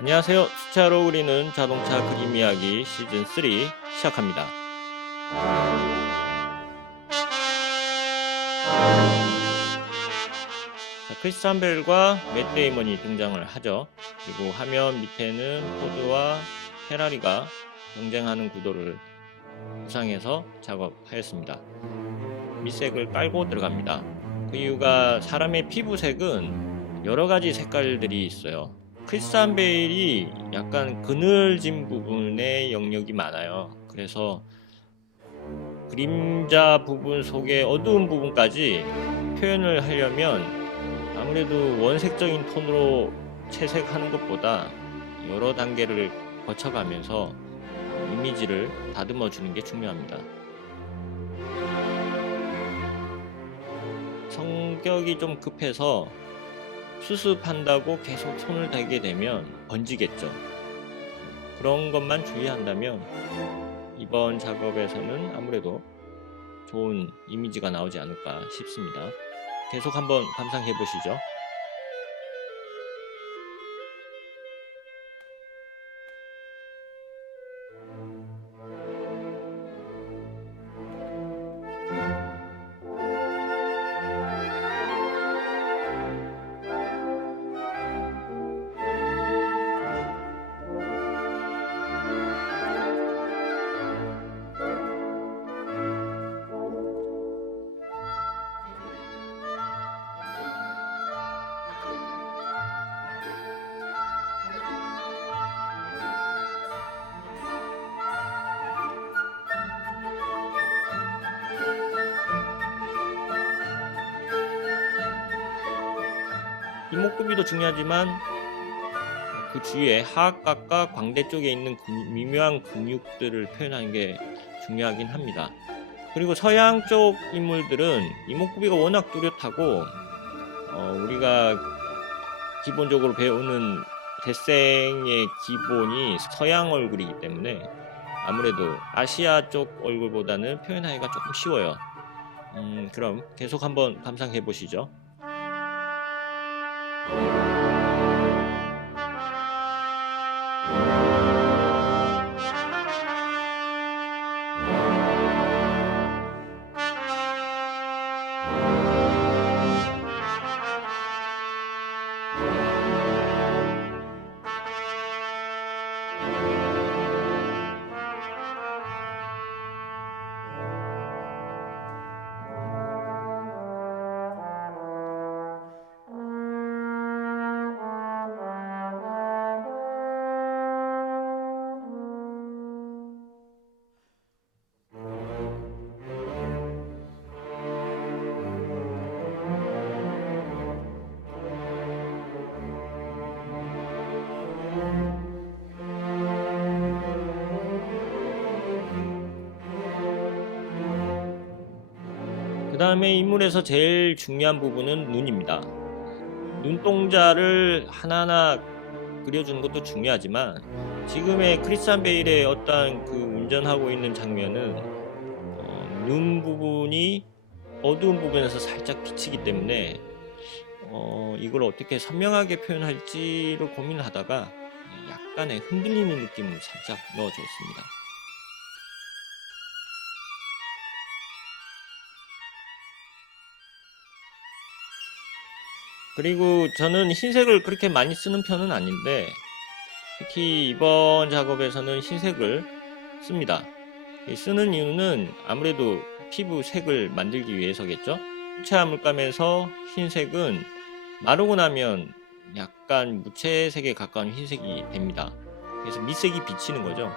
안녕하세요. 수차로 그리는 자동차 그림 이야기 시즌 3 시작합니다. 자, 크리스찬 벨과 맷 데이먼이 등장을 하죠. 그리고 화면 밑에는 포드와 페라리가 경쟁하는 구도를 구상해서 작업하였습니다. 밑색을 깔고 들어갑니다. 그 이유가 사람의 피부색은 여러 가지 색깔들이 있어요. 크리스찬 베일이 약간 그늘진 부분에 영역이 많아요. 그래서 그림자 부분 속의 어두운 부분까지 표현을 하려면 아무래도 원색적인 톤으로 채색하는 것보다 여러 단계를 거쳐가면서 이미지를 다듬어 주는 게 중요합니다. 성격이 좀 급해서 수습한다고 계속 손을 대게 되면 번지겠죠. 그런 것만 주의한다면 이번 작업에서는 아무래도 좋은 이미지가 나오지 않을까 싶습니다. 계속 한번 감상해 보시죠. 이목구비도 중요하지만 그 주위에 하악각과 광대 쪽에 있는 미묘한 근육들을 표현하는 게 중요하긴 합니다. 그리고 서양 쪽 인물들은 이목구비가 워낙 뚜렷하고 어, 우리가 기본적으로 배우는 대생의 기본이 서양 얼굴이기 때문에 아무래도 아시아 쪽 얼굴보다는 표현하기가 조금 쉬워요. 음, 그럼 계속 한번 감상해 보시죠. 다음에 인물에서 제일 중요한 부분은 눈입니다. 눈동자를 하나하나 그려주는 것도 중요하지만 지금의 크리스찬 베일의 어떤 그 운전하고 있는 장면은 어, 눈 부분이 어두운 부분에서 살짝 비치기 때문에 어, 이걸 어떻게 선명하게 표현할지를 고민을 하다가 약간의 흔들리는 느낌을 살짝 넣어줬습니다. 그리고 저는 흰색을 그렇게 많이 쓰는 편은 아닌데 특히 이번 작업에서는 흰색을 씁니다. 이 쓰는 이유는 아무래도 피부 색을 만들기 위해서겠죠. 수채화 물감에서 흰색은 마르고 나면 약간 무채색에 가까운 흰색이 됩니다. 그래서 밑색이 비치는 거죠.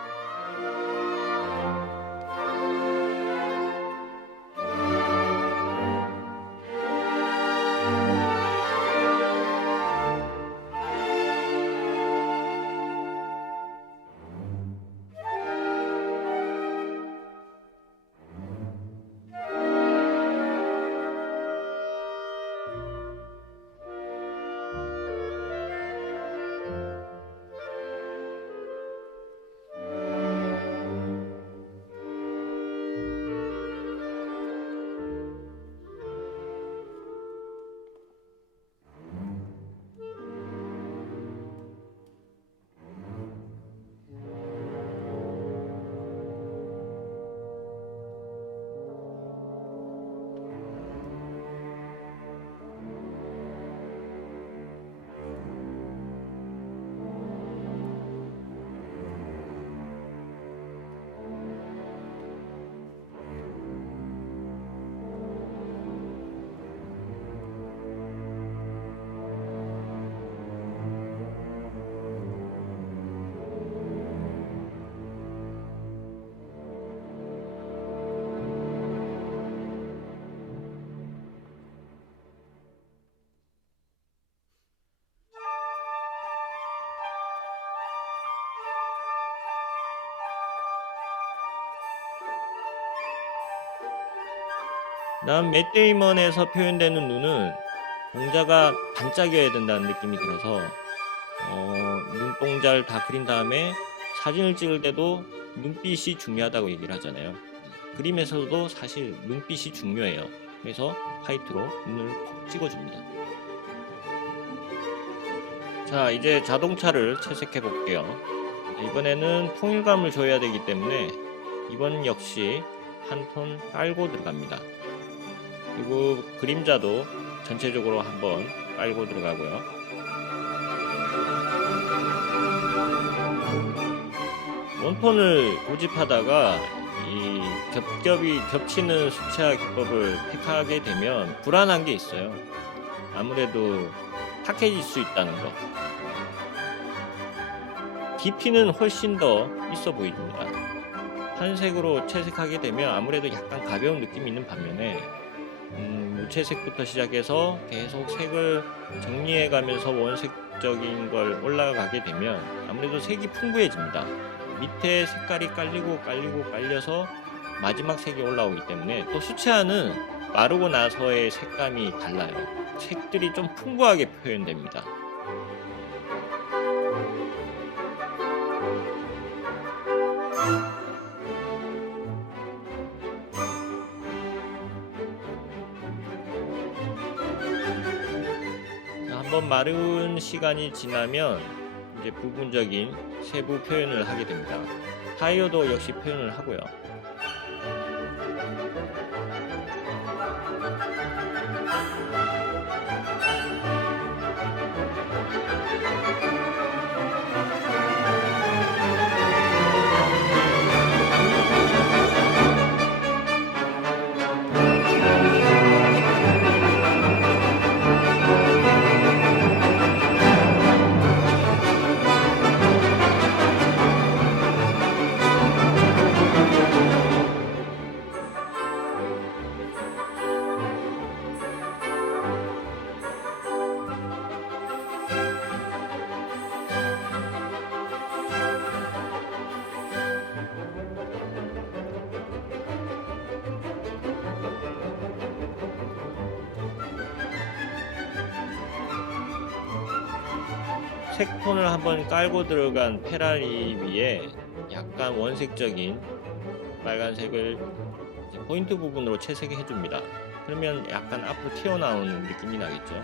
난 맷데이먼에서 표현되는 눈은 동자가 반짝여야 된다는 느낌이 들어서 어, 눈동자를 다 그린 다음에 사진을 찍을 때도 눈빛이 중요하다고 얘기를 하잖아요. 그림에서도 사실 눈빛이 중요해요. 그래서 화이트로 눈을 콕 찍어줍니다. 자, 이제 자동차를 채색해 볼게요. 이번에는 통일감을 줘야 되기 때문에 이번 역시 한 톤 깔고 들어갑니다. 그리고 그림자도 전체적으로 한번 깔고 들어가고요. 원톤을 고집하다가 이 겹겹이 겹치는 수채화 기법을 택하게 되면 불안한 게 있어요. 아무래도 탁해질 수 있다는 거. 깊이는 훨씬 더 있어 보입니다. 한색으로 채색하게 되면 아무래도 약간 가벼운 느낌이 있는 반면에 음, 무채색부터 시작해서 계속 색을 정리해 가면서 원색적인 걸 올라가게 되면 아무래도 색이 풍부해집니다. 밑에 색깔이 깔리고 깔리고 깔려서 마지막 색이 올라오기 때문에 또 수채화는 마르고 나서의 색감이 달라요. 색들이 좀 풍부하게 표현됩니다. 한번 마른 시간이 지나면 이제 부분적인 세부 표현을 하게 됩니다. 타이어도 역시 표현을 하고요. 색톤을 한번 깔고 들어간 페라리 위에 약간 원색적인 빨간색을 포인트 부분으로 채색해 줍니다. 그러면 약간 앞으로 튀어나오는 느낌이 나겠죠.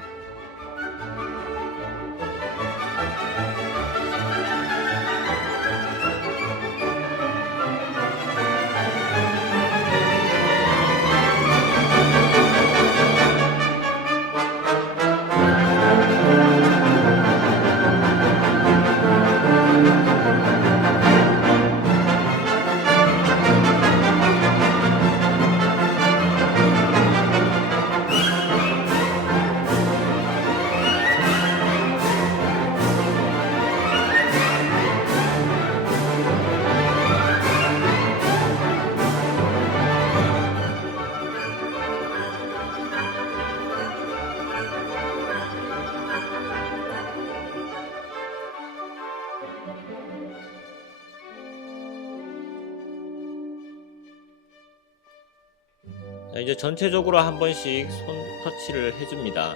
자, 이제 전체적으로 한 번씩 손 터치를 해줍니다.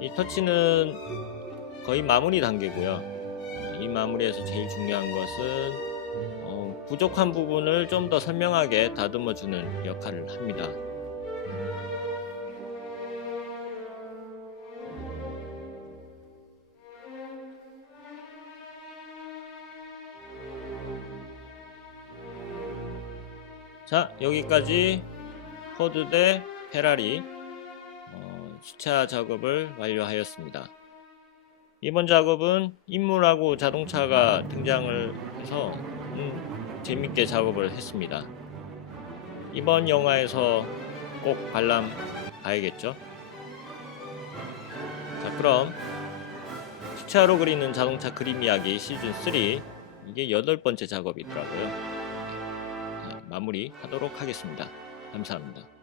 이 터치는 거의 마무리 단계고요. 이 마무리에서 제일 중요한 것은 어, 부족한 부분을 좀 더 선명하게 다듬어 주는 역할을 합니다. 자, 여기까지 포드 대 페라리 어, 수차 작업을 완료하였습니다. 이번 작업은 인물하고 자동차가 등장을 해서 음, 재밌게 작업을 했습니다. 이번 영화에서 꼭 관람 가야겠죠? 자, 그럼 수차로 그리는 자동차 그림 이야기 시즌 3 이게 여덟 번째 작업이더라고요. 자, 마무리 하도록 하겠습니다. 감사합니다.